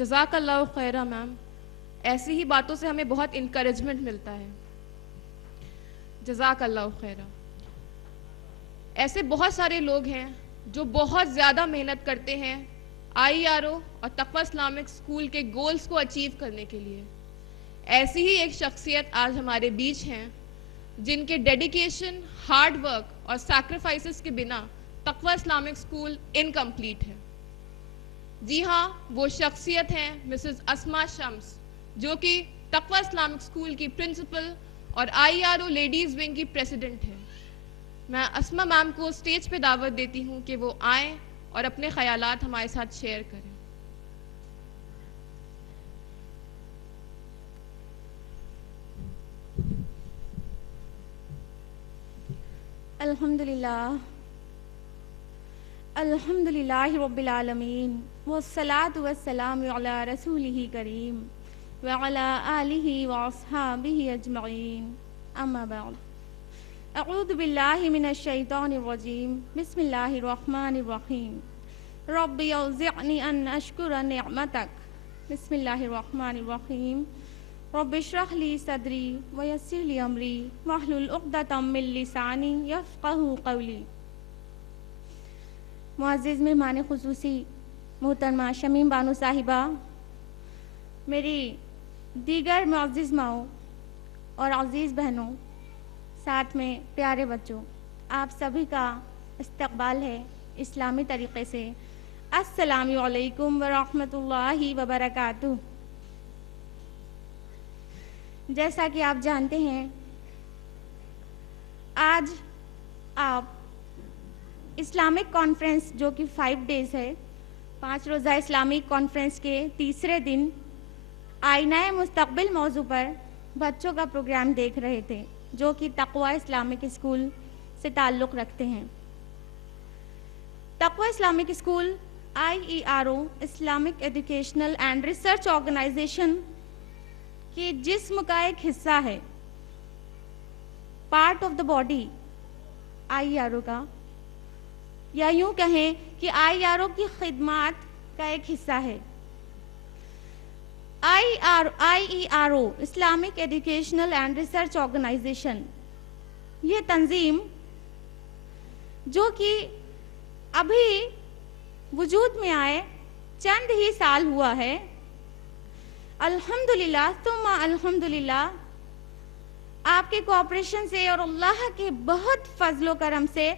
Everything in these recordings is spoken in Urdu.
جزاک اللہ خیرہ میم. ایسی ہی باتوں سے ہمیں بہت انکریجمنٹ ملتا ہے. جزاک اللہ خیرہ. ایسے بہت سارے لوگ ہیں جو بہت زیادہ محنت کرتے ہیں IERO اور تقویٰ اسلامک اسکول کے گولز کو اچیو کرنے کے لیے. ایسی ہی ایک شخصیت آج ہمارے بیچ ہیں جن کے ڈیڈیکیشن، ہارڈ ورک اور سیکریفائسز کے بنا تقویٰ اسلامک اسکول انکمپلیٹ ہے. جی ہاں، وہ شخصیت ہیں مسز اسما شمس، جو کہ تقویٰ اسلامک اسکول کی پرنسپل اور IERO لیڈیز ونگ کی پریزیڈنٹ ہے. میں اسما میم کو اسٹیج پہ دعوت دیتی ہوں کہ وہ آئیں اور اپنے خیالات ہمارے ساتھ شیئر کریں. الحمدللہ رب العالمین والصلاة والسلام علی رسولہ کریم وعلی آلہ واصحابہ اجمعین. اما بعد، اعوذ باللہ من الشیطان الرجیم. بسم اللہ الرحمن الرحیم. رب اوزعنی ان اشکر نعمتک. بسم اللہ الرحمن الرحیم. رب اشرح لی صدری ویسر لی امری واحلل عقدۃ من لسانی یفقہوا قولی. معزز مہمان خصوصی محترمہ شمیم بانو صاحبہ، میری دیگر معزز ماؤں اور عزیز بہنوں، ساتھ میں پیارے بچوں، آپ سبھی کا استقبال ہے اسلامی طریقے سے. السلام علیکم ورحمۃ اللہ وبرکاتہ. جیسا کہ آپ جانتے ہیں، آج آپ اسلامک کانفرنس جو کہ 5 days ہے، 5 روزہ اسلامک کانفرنس کے تیسرے دن آئینہ مستقبل موضوع پر بچوں کا پروگرام دیکھ رہے تھے، جو کہ تقویٰ اسلامک اسکول سے تعلق رکھتے ہیں. Taqwa Islamic school IERO Islamic educational and research organization کے جسم کا ایک حصہ ہے، part of the body IERO کا، یا یوں کہیں کہ IERO کی خدمات کا ایک حصہ ہے. IERO Islamic educational and research organisation, یہ تنظیم جو کہ ابھی وجود میں آئے چند ہی سال ہوا ہے، الحمدللہ ثم الحمدللہ آپ کے کوآپریشن سے اور اللہ کے بہت فضل و کرم سے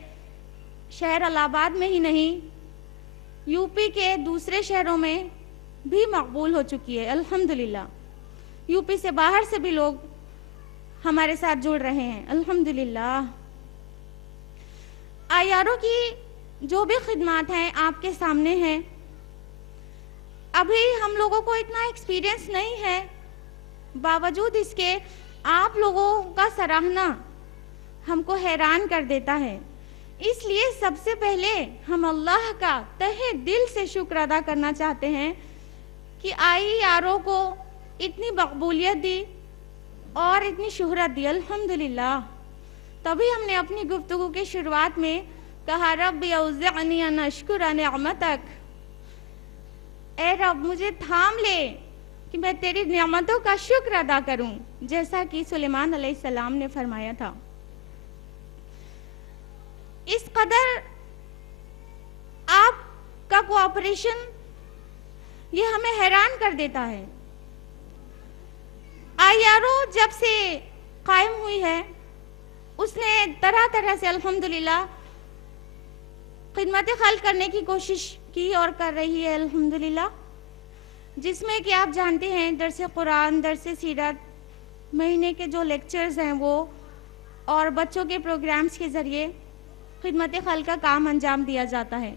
شہر الہ آباد میں ہی نہیں، UP کے دوسرے شہروں میں بھی مقبول ہو چکی ہے. الحمدللہ UP سے باہر سے بھی لوگ ہمارے ساتھ جڑ رہے ہیں. الحمدللہ IERO کی جو بھی خدمات ہیں آپ کے سامنے ہیں. ابھی ہم لوگوں کو اتنا ایکسپیرینس نہیں ہے، باوجود اس کے آپ لوگوں کا سراہنا ہم کو حیران کر دیتا ہے. اس لیے سب سے پہلے ہم اللہ کا تہہ دل سے شکر ادا کرنا چاہتے ہیں کہ IERO کو اتنی مقبولیت دی اور اتنی شہرت دی. الحمدللہ تبھی ہم نے اپنی گفتگو کی شروعات میں کہا رب اوزعنی ان اشکر نعمتک. اے رب مجھے تھام لے کہ میں تیری نعمتوں کا شکر ادا کروں، جیسا کہ سلیمان علیہ السلام نے فرمایا تھا. اس قدر آپ کا کوآپریشن یہ ہمیں حیران کر دیتا ہے. IERO جب سے قائم ہوئی ہے، اس نے طرح طرح سے الحمدللہ خدمت خلق کرنے کی کوشش کی اور کر رہی ہے. الحمدللہ جس میں کہ آپ جانتے ہیں درس قرآن، درس سیرت، مہینے کے جو لیکچرز ہیں وہ، اور بچوں کے پروگرامز کے ذریعے خدمت خلق کا کام انجام دیا جاتا ہے.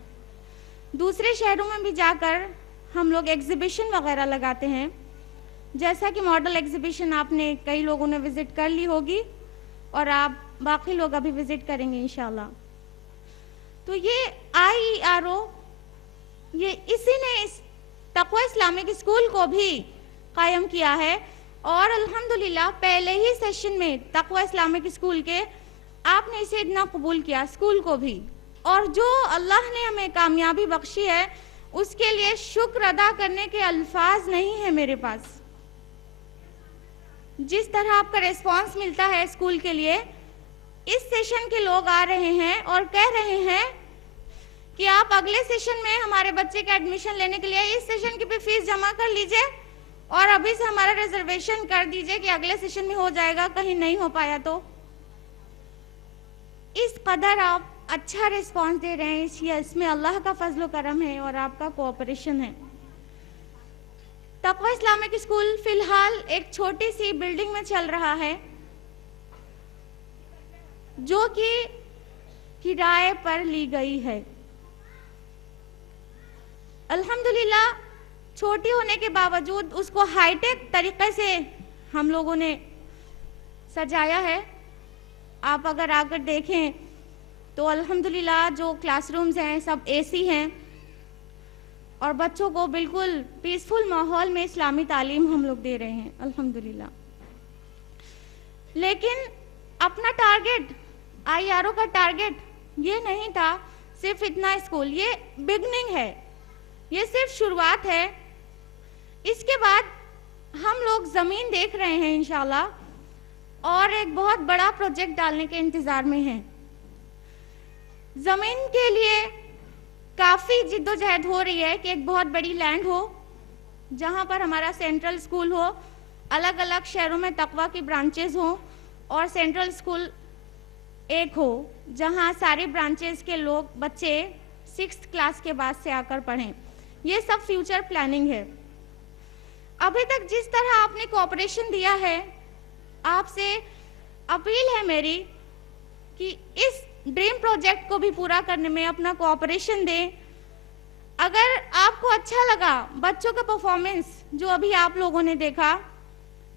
دوسرے شہروں میں بھی جا کر ہم لوگ ایگزیبیشن وغیرہ لگاتے ہیں، جیسا کہ ماڈل ایگزیبیشن آپ نے کئی لوگوں نے وزٹ کر لی ہوگی اور آپ باقی لوگ ابھی وزٹ کریں گے انشاءاللہ. تو یہ IERO یہ اسی نے اس تقویٰ اسلامک اسکول کو بھی قائم کیا ہے، اور الحمدللہ پہلے ہی سیشن میں تقویٰ اسلامک اسکول کے آپ نے اسے اتنا قبول کیا، اسکول کو بھی. اور جو اللہ نے ہمیں کامیابی بخشی ہے اس کے لیے شکر ادا کرنے کے الفاظ نہیں ہیں میرے پاس. جس طرح آپ کا ریسپانس ملتا ہے اسکول کے لیے, اس سیشن کے لوگ آ رہے ہیں اور کہہ رہے ہیں کہ آپ اگلے سیشن میں ہمارے بچے کا ایڈمیشن لینے کے لیے اس سیشن کی بھی فیس جمع کر لیجئے اور ابھی سے ہمارا ریزرویشن کر دیجئے کہ اگلے سیشن میں ہو جائے گا, کہیں نہیں ہو پایا تو. اس قدر آپ اچھا ریسپانس دے رہے ہیں, اس میں اللہ کا فضل و کرم ہے اور آپ کا کوآپریشن ہے. تقوی اسلامک اسکول فی الحال ایک چھوٹی سی بلڈنگ میں چل رہا ہے جو کہ کرائے پر لی گئی ہے. الحمدللہ چھوٹی ہونے کے باوجود اس کو ہائی ٹیک طریقے سے ہم لوگوں نے سجایا ہے. آپ اگر آ کر دیکھیں تو الحمدللہ جو کلاس رومز ہیں سب اے سی ہیں اور بچوں کو بالکل پیسفل ماحول میں اسلامی تعلیم ہم لوگ دے رہے ہیں الحمدللہ. لیکن اپنا ٹارگٹ, آئی آر او کا ٹارگٹ یہ نہیں تھا صرف اتنا اسکول, یہ بگننگ ہے, یہ صرف شروعات ہے. اس کے بعد ہم لوگ زمین دیکھ رہے ہیں انشاءاللہ اور ایک بہت بڑا پروجیکٹ ڈالنے کے انتظار میں ہیں. زمین کے لیے کافی جد و جہد ہو رہی ہے کہ ایک بہت بڑی لینڈ ہو جہاں پر ہمارا سینٹرل اسکول ہو, الگ الگ شہروں میں تقویٰ کی برانچز ہوں اور سینٹرل اسکول ایک ہو جہاں سارے برانچز کے لوگ بچے 6th کلاس کے بعد سے آ کر پڑھیں. یہ سب فیوچر پلاننگ ہے. ابھی تک جس طرح آپ نے کوآپریشن دیا ہے, آپ سے اپیل ہے میری کہ اس ڈریم پروجیکٹ کو بھی پورا کرنے میں اپنا کوآپریشن دیں. اگر آپ کو اچھا لگا بچوں کا پرفارمنس جو ابھی آپ لوگوں نے دیکھا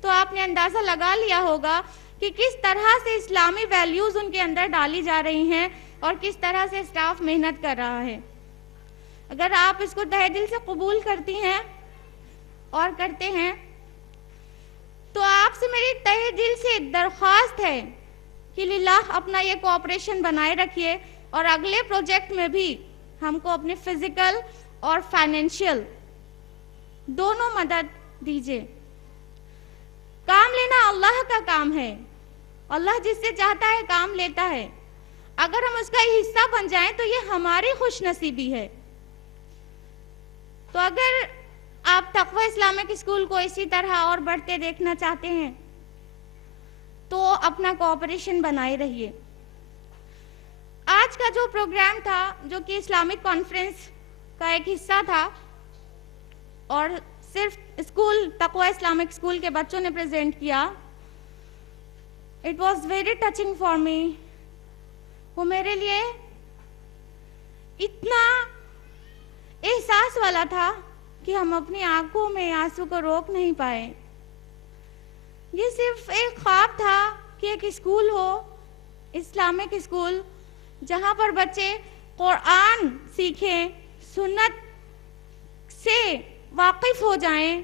تو آپ نے اندازہ لگا لیا ہوگا کہ کس طرح سے اسلامی ویلیوز ان کے اندر ڈالی جا رہی ہیں اور کس طرح سے اسٹاف محنت کر رہا ہے. اگر آپ اس کو تہہ دل سے قبول کرتی ہیں اور کرتے ہیں تو آپ سے میری تہہ دل سے درخواست ہے کہ للہ اپنا یہ کوآپریشن بنائے رکھیے اور اگلے پروجیکٹ میں بھی ہم کو اپنے فزیکل اور فائنینشیل دونوں مدد دیجیے. کام لینا اللہ کا کام ہے, اللہ جس سے چاہتا ہے کام لیتا ہے. اگر ہم اس کا حصہ بن جائیں تو یہ ہماری خوش نصیبی ہے. تو اگر آپ تقوی اسلامک اسکول کو اسی طرح اور بڑھتے دیکھنا چاہتے ہیں تو اپنا کوآپریشن بنائے رہیے. آج کا جو پروگرام تھا جو کہ اسلامک کانفرنس کا ایک حصہ تھا اور صرف اسکول تقوی اسلامک اسکول کے بچوں نے پریزنٹ کیا, it was very touching for me. وہ میرے لیے اتنا احساس والا تھا کہ ہم اپنی آنکھوں میں آنسو کو روک نہیں پائے. یہ صرف ایک خواب تھا کہ ایک اسکول ہو, اسلامک اسکول, جہاں پر بچے قرآن سیکھیں, سنت سے واقف ہو جائیں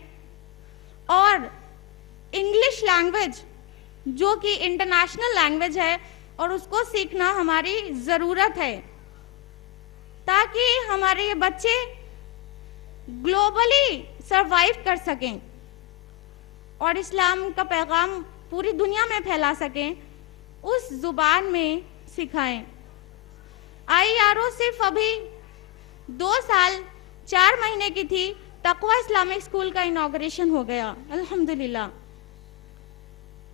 اور انگلش لینگویج جو کہ انٹرنیشنل لینگویج ہے اور اس کو سیکھنا ہماری ضرورت ہے تاکہ ہمارے یہ بچے گلوبلی سروائیو کر سکیں اور اسلام کا پیغام پوری دنیا میں پھیلا سکیں. اس زبان میں سکھائیں. آئی آر او صرف ابھی 2 سال 4 مہینے کی تھی, تقوی اسلامک اسکول کا انوگریشن ہو گیا الحمدللہ,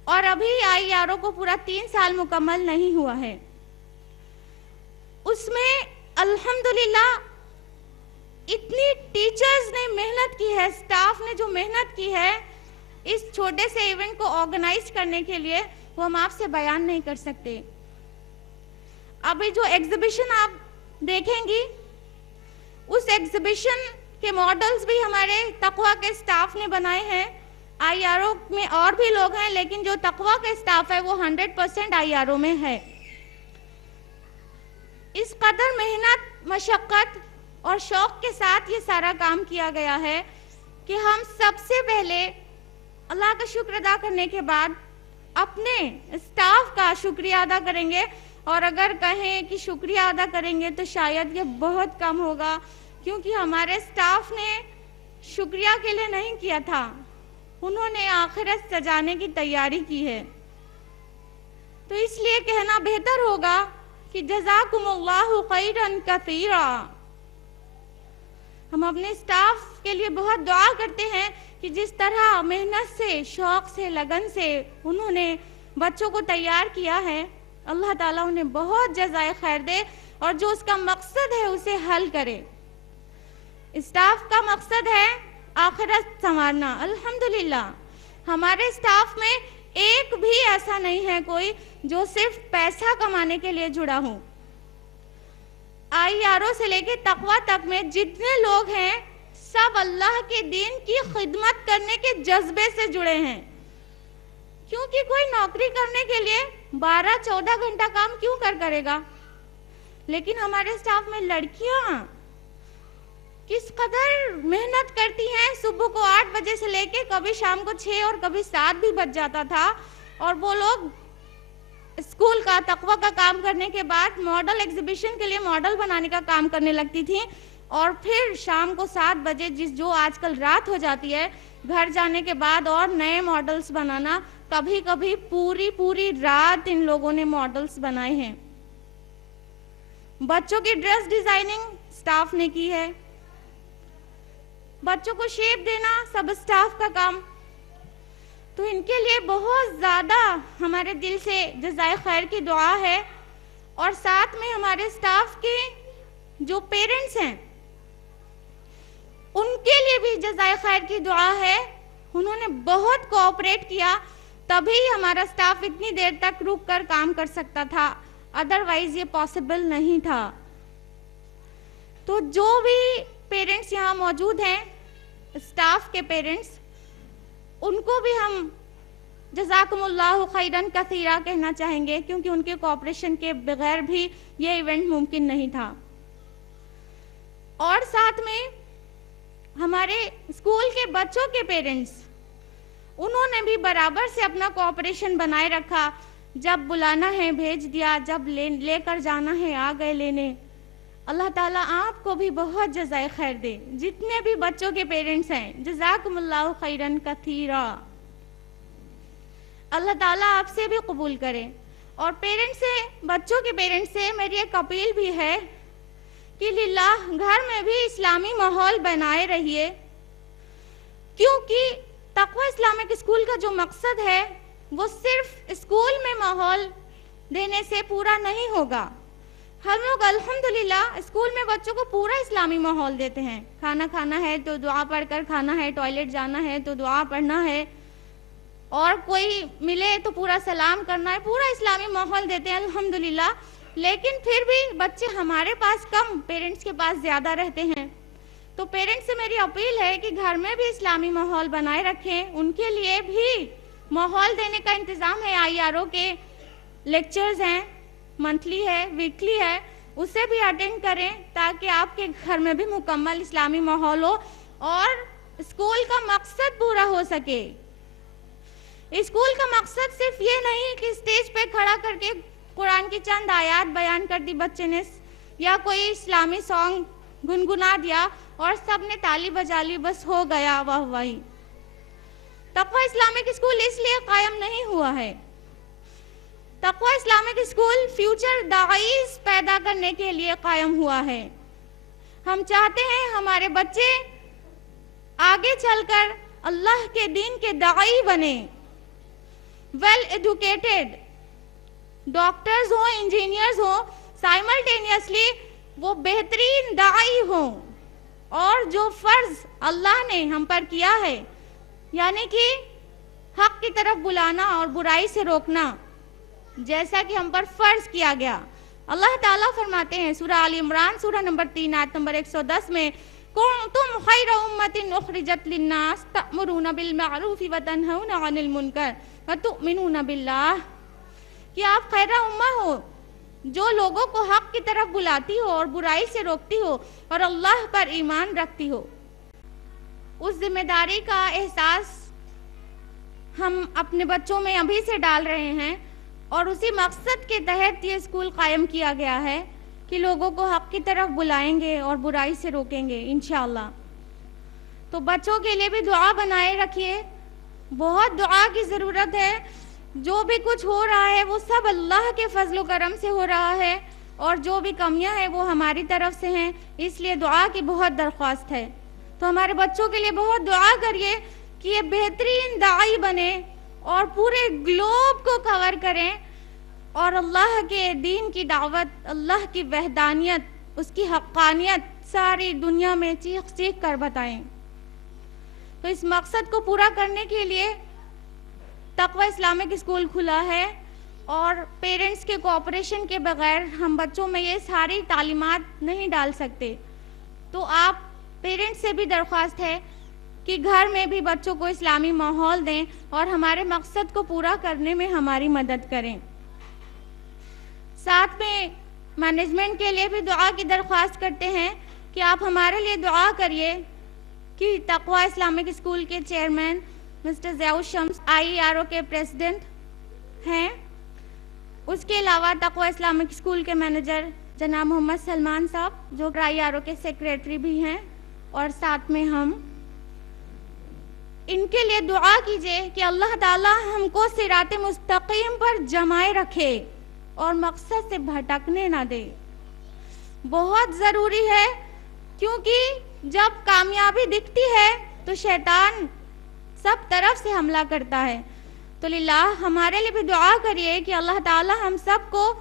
اور ابھی آئی آر او کو پورا 3 سال مکمل نہیں ہوا ہے. اس میں الحمدللہ اتنی ٹیچرز نے محنت کی ہے, سٹاف نے جو محنت کی ہے اس چھوٹے سے ایونٹ کو آرگنائز کرنے کے لیے, وہ ہم آپ سے بیان نہیں کر سکتے. ابھی جو ایگزیبیشن آپ دیکھیں گی اس ایگزیبیشن کے ماڈلز بھی ہمارے تقویٰ کے سٹاف نے بنائے ہیں. آئی آر او میں اور بھی لوگ ہیں لیکن جو تقویٰ کا سٹاف ہے وہ 100% آئی آر او میں ہے. اس قدر محنت, مشقت اور شوق کے ساتھ یہ سارا کام کیا گیا ہے کہ ہم سب سے پہلے اللہ کا شکر ادا کرنے کے بعد اپنے اسٹاف کا شکریہ ادا کریں گے, اور اگر کہیں کہ شکریہ ادا کریں گے تو شاید یہ بہت کم ہوگا کیونکہ ہمارے اسٹاف نے شکریہ کے لیے نہیں کیا تھا، انہوں نے آخرت سجانے کی تیاری کی ہے. تو اس لیے کہنا بہتر ہوگا کہ جزاکم اللہ خیرا کثیرا. ہم اپنے اسٹاف کے لیے بہت دعا کرتے ہیں کہ جس طرح محنت سے، شوق سے، لگن سے انہوں نے بچوں کو تیار کیا ہے، اللہ تعالیٰ انہیں بہت جزائے خیر دے اور جو اس کا مقصد ہے اسے حل کرے. اسٹاف کا مقصد ہے آخرت سنوارنا. الحمدللہ ہمارے اسٹاف میں ایک بھی ایسا نہیں ہے کوئی جو صرف پیسہ کمانے کے لیے جڑا ہو. IRO سے لے کے تقویٰ تک میں جتنے لوگ ہیں سب اللہ کے دین کی خدمت کرنے کے جذبے سے جڑے ہیں. کیونکہ کوئی نوکری کرنے کے لیے 12-14 گھنٹہ کام کیوں کرے گا؟ لیکن ہمارے اسٹاف میں لڑکیاں کس قدر محنت کرتی ہیں. صبح کو 8 بجے سے لے کے کبھی شام کو 6 اور کبھی 7 بھی بج جاتا تھا، اور وہ لوگ اسکول کا تقویٰ کا کام کرنے کے بعد ماڈل ایگزیبیشن کے لیے ماڈل بنانے کا کام کرنے لگتی تھیں، اور پھر شام کو 7 بجے جو آج کل رات ہو جاتی ہے، گھر جانے کے بعد اور نئے ماڈلز بنانا. کبھی کبھی پوری رات ان لوگوں نے ماڈلز بنائے ہیں. بچوں کی ڈریس ڈیزائننگ اسٹاف نے کی ہے، بچوں کو شیپ دینا سب اسٹاف کا کام. تو ان کے لیے بہت زیادہ ہمارے دل سے جزائے خیر کی دعا ہے. اور ساتھ میں ہمارے اسٹاف کے جو پیرنٹس ہیں ان کے لیے بھی جزائے خیر کی دعا ہے. انہوں نے بہت کوآپریٹ کیا، تبھی ہمارا اسٹاف اتنی دیر تک رک کر کام کر سکتا تھا، ادروائز یہ پاسبل نہیں تھا. تو جو بھی پیرنٹس یہاں موجود ہیں، اسٹاف کے پیرنٹس، ان کو بھی ہم جزاکم اللہ خیرا کثیرا کہنا چاہیں گے، کیونکہ ان کے کوآپریشن کے بغیر بھی یہ ایونٹ ممکن نہیں تھا. اور ساتھ میں ہمارے اسکول کے بچوں کے پیرنٹس، انہوں نے بھی برابر سے اپنا کوآپریشن بنائے رکھا. جب بلانا ہے بھیج دیا، جب لے کر جانا ہے آ گئے لینے. اللہ تعالیٰ آپ کو بھی بہت جزائے خیر دے. جتنے بھی بچوں کے پیرنٹس ہیں، جزاکم اللہ خیرا کثیرا. اللہ تعالیٰ آپ سے بھی قبول کرے. اور پیرنٹس سے، بچوں کے پیرنٹس سے میری ایک اپیل بھی ہے کہ للہ گھر میں بھی اسلامی ماحول بنائے رہیے، کیونکہ تقویٰ اسلامک اسکول کا جو مقصد ہے وہ صرف اسکول میں ماحول دینے سے پورا نہیں ہوگا. ہم لوگ الحمدللہ اسکول میں بچوں کو پورا اسلامی ماحول دیتے ہیں. کھانا کھانا ہے تو دعا پڑھ کر کھانا ہے، ٹوائلٹ جانا ہے تو دعا پڑھنا ہے، اور کوئی ملے تو پورا سلام کرنا ہے، پورا اسلامی ماحول دیتے ہیں الحمدللہ. لیکن پھر بھی بچے ہمارے پاس کم، پیرنٹس کے پاس زیادہ رہتے ہیں. تو پیرنٹس سے میری اپیل ہے کہ گھر میں بھی اسلامی ماحول بنائے رکھیں. ان کے لیے بھی ماحول دینے کا انتظام ہے. IRO کے لیکچرز ہیں، منتھلی ہے، ویکلی ہے، اسے بھی اٹینڈ کریں تاکہ آپ کے گھر میں بھی مکمل اسلامی ماحول ہو اور اسکول کا مقصد پورا ہو سکے. اسکول کا مقصد صرف یہ نہیں کہ اسٹیج پہ کھڑا کر کے قرآن کی چند آیات بیان کر دی بچے نے، یا کوئی اسلامی سانگ گنگنا دیا اور سب نے تالی بجا لی، بس ہو گیا واہ واہی. تقویٰ اسلامک اسکول اس لیے قائم نہیں ہوا ہے. تقویٰ اسلامک اسکول فیوچر داعیز پیدا کرنے کے لیے قائم ہوا ہے. ہم چاہتے ہیں ہمارے بچے آگے چل کر اللہ کے دین کے داعی بنے، ویل ایڈوکیٹڈ ڈاکٹرز ہوں، انجینئرز ہوں، سائملٹینیسلی وہ بہترین داعی ہوں. اور جو فرض اللہ نے ہم پر کیا ہے، یعنی کہ حق کی طرف بلانا اور برائی سے روکنا، جیسا کہ ہم پر فرض کیا گیا. اللہ تعالیٰ فرماتے ہیں سورہ آل عمران سورہ نمبر 3 آیت نمبر 110 میں، کنتم خیر امت اخرجت للناس تأمرون بالمعروف وتنہون عن المنکر وتؤمنون باللہ، کہ آپ خیر امہ ہو جو لوگوں کو حق کی طرف بلاتی ہو اور برائی سے روکتی ہو اور اللہ پر ایمان رکھتی ہو. اس ذمہ داری کا احساس ہم اپنے بچوں میں ابھی سے ڈال رہے ہیں، اور اسی مقصد کے تحت یہ اسکول قائم کیا گیا ہے کہ لوگوں کو حق کی طرف بلائیں گے اور برائی سے روکیں گے انشاءاللہ. تو بچوں کے لیے بھی دعا بنائے رکھیے, بہت دعا کی ضرورت ہے. جو بھی کچھ ہو رہا ہے وہ سب اللہ کے فضل و کرم سے ہو رہا ہے, اور جو بھی کمیاں ہیں وہ ہماری طرف سے ہیں, اس لیے دعا کی بہت درخواست ہے. تو ہمارے بچوں کے لیے بہت دعا کریے کہ یہ بہترین داعی بنے اور پورے گلوب کو کور کریں, اور اللہ کے دین کی دعوت, اللہ کی وحدانیت, اس کی حقانیت ساری دنیا میں چیخ چیخ کر بتائیں. تو اس مقصد کو پورا کرنے کے لیے تقوی اسلامک اسکول کھلا ہے, اور پیرنٹس کے کوآپریشن کے بغیر ہم بچوں میں یہ ساری تعلیمات نہیں ڈال سکتے. تو آپ پیرنٹس سے بھی درخواست ہے کہ گھر میں بھی بچوں کو اسلامی ماحول دیں اور ہمارے مقصد کو پورا کرنے میں ہماری مدد کریں. ساتھ میں مینجمنٹ کے لیے بھی دعا کی درخواست کرتے ہیں کہ آپ ہمارے لیے دعا کریے کہ تقوی اسلامک اسکول کے چیئرمین مسٹر ضیاء الشمس IERO کے پریزیڈنٹ ہیں. اس کے علاوہ تقوی اسلامک اسکول کے مینیجر جناب محمد سلمان صاحب جو IERO کے سیکریٹری بھی ہیں, اور ساتھ میں ہم ان کے لیے دعا کیجئے کہ اللہ تعالی ہم کو صراط مستقیم پر جمائے رکھے اور مقصد سے بھٹکنے نہ دے. بہت ضروری ہے, کیونکہ جب کامیابی دکھتی ہے تو شیطان سب طرف سے حملہ کرتا ہے. تو للہ ہمارے لیے بھی دعا کریے کہ اللہ تعالی ہم سب کو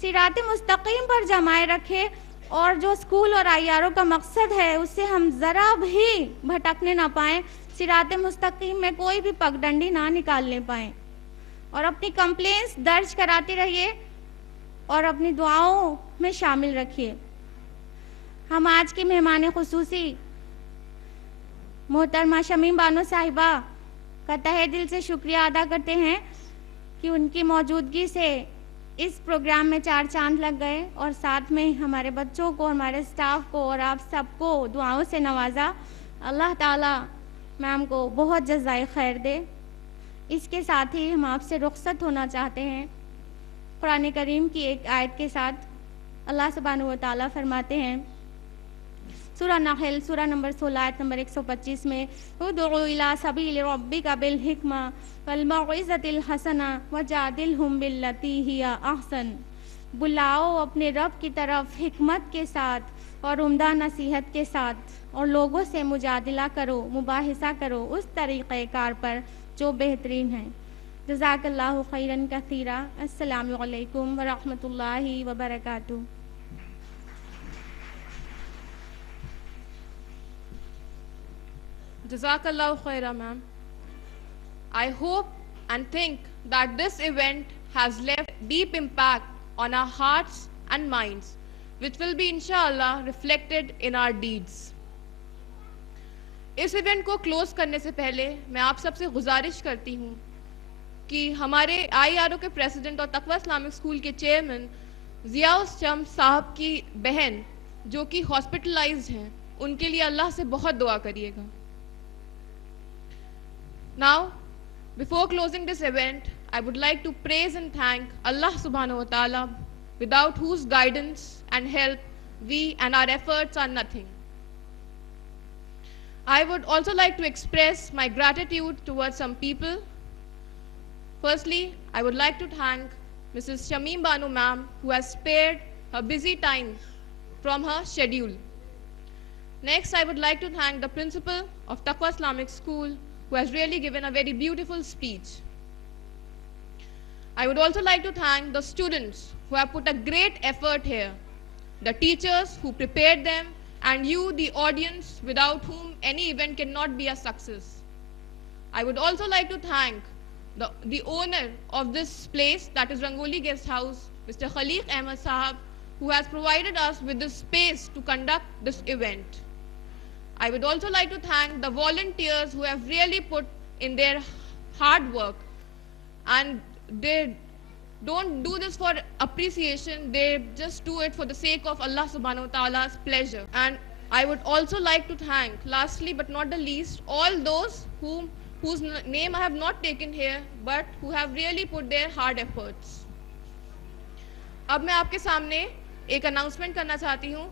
صراط مستقیم پر جمائے رکھے, اور جو اسکول اور IERO کا مقصد ہے اس سے ہم ذرا بھی بھٹکنے نہ پائیں, صراط مستقیم میں کوئی بھی پگڈنڈی نہ نکالنے پائیں. اور اپنی کمپلینس درج کراتے رہیے اور اپنی دعاؤں میں شامل رکھیے. ہم آج کی مہمان خصوصی محترمہ شمیم بانو صاحبہ کا تہہ دل سے شکریہ ادا کرتے ہیں کہ ان کی موجودگی سے اس پروگرام میں 4 چاند لگ گئے, اور ساتھ میں ہمارے بچوں کو, ہمارے اسٹاف کو اور آپ سب کو دعاؤں سے نوازا. اللہ تعالیٰ میم کو بہت جزائے خیر دے. اس کے ساتھ ہی ہم آپ سے رخصت ہونا چاہتے ہیں قرآن کریم کی ایک آیت کے ساتھ. اللہ سبحانہ و تعالیٰ فرماتے ہیں سورہ نحل سورہ نمبر 16 آیت نمبر 125 میں, ادعو الی سبیل ربک بالحکمہ والموعظۃ الحسنہ وجادلہم باللتی ہی احسن. بلاؤ اپنے رب کی طرف حکمت کے ساتھ اور عمدہ نصیحت کے ساتھ, اور لوگوں سے مجادلہ کرو, مباحثہ کرو اس طریقہ کار پر جو بہترین ہے. جزاک اللہ خیراً کثیرا. السلام علیکم ورحمۃ اللہ وبرکاتہ. Jazakallah khaira, ma'am. I hope and think that this event has left deep impact on our hearts and minds, which will be inshallah reflected in our deeds. اس ایونٹ کو کلوز کرنے سے پہلے میں آپ سب سے گزارش کرتی ہوں کہ ہمارے IERO کے پریزیڈنٹ اور تقوی اسلامک اسکول کے چیئرمین ضیاء الشمس صاحب کی بہن جو کہ ہاسپٹلائزڈ ہیں, ان کے لیے اللہ سے بہت دعا کریے گا. Now, before closing this event, I would like to praise and thank Allah subhanahu wa ta'ala, without whose guidance and help we and our efforts are nothing. I would also like to express my gratitude towards some people. Firstly, I would like to thank Mrs. Shamim Banu ma'am, who has spared her busy time from her schedule. Next, I would like to thank the principal of Taqwa Islamic School, who has really given a very beautiful speech. I would also like to thank the students who have put a great effort here, the teachers who prepared them, and you, the audience, without whom any event cannot be a success. I would also like to thank the owner of this place, that is Rangoli Guest House, Mr. Khaliq Ahmed Sahab, who has provided us with this space to conduct this event. I would also like to thank the volunteers who have really put in their hard work, and they don't do this for appreciation, they just do it for the sake of Allah subhanahu wa ta'ala's pleasure. And I would also like to thank, lastly but not the least, all those whose name I have not taken here, but who have really put their hard efforts. اب میں آپ کے سامنے ایک اناؤنسمنٹ کرنا چاہتی ہوں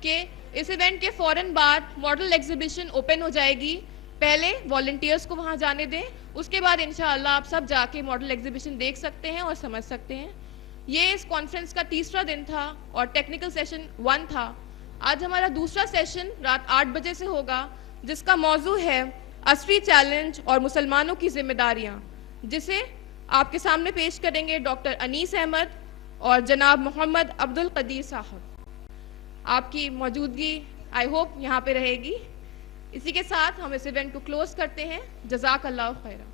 کہ اس ایونٹ کے فوراً بعد ماڈل ایگزیبیشن اوپن ہو جائے گی. پہلے والنٹیئرس کو وہاں جانے دیں, اس کے بعد انشاءاللہ آپ سب جا کے ماڈل ایگزیبیشن دیکھ سکتے ہیں اور سمجھ سکتے ہیں. یہ اس کانفرنس کا تیسرا دن تھا اور ٹیکنیکل سیشن 1 تھا. آج ہمارا دوسرا سیشن رات 8 بجے سے ہوگا, جس کا موضوع ہے عصری چیلنج اور مسلمانوں کی ذمہ داریاں, جسے آپ کے سامنے پیش کریں گے ڈاکٹر انیس احمد اور جناب محمد عبد القدیر صاحب. آپ کی موجودگی آئی ہوپ یہاں پہ رہے گی. اسی کے ساتھ ہم اس ایونٹ کو کلوز کرتے ہیں. جزاک اللہ خیرہ.